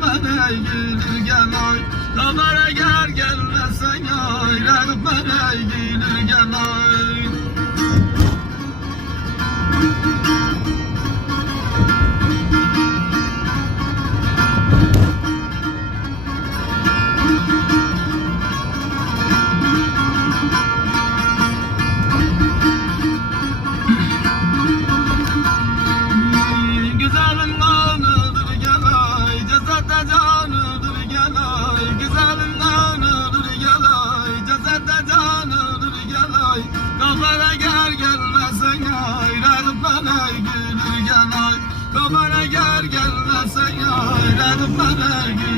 bana gülür gel ay. Damara gel gelmesen ay, bana gülür gel ay. Güzelim kanıdır gel ay, cesette canıdır gel ay. Güzelim kanıdır gel ay, cesette canıdır gel ay. Kafana gel gelmesen ay, bana gülür gel ay. Kafana gel gelmesen ay, bana gülür.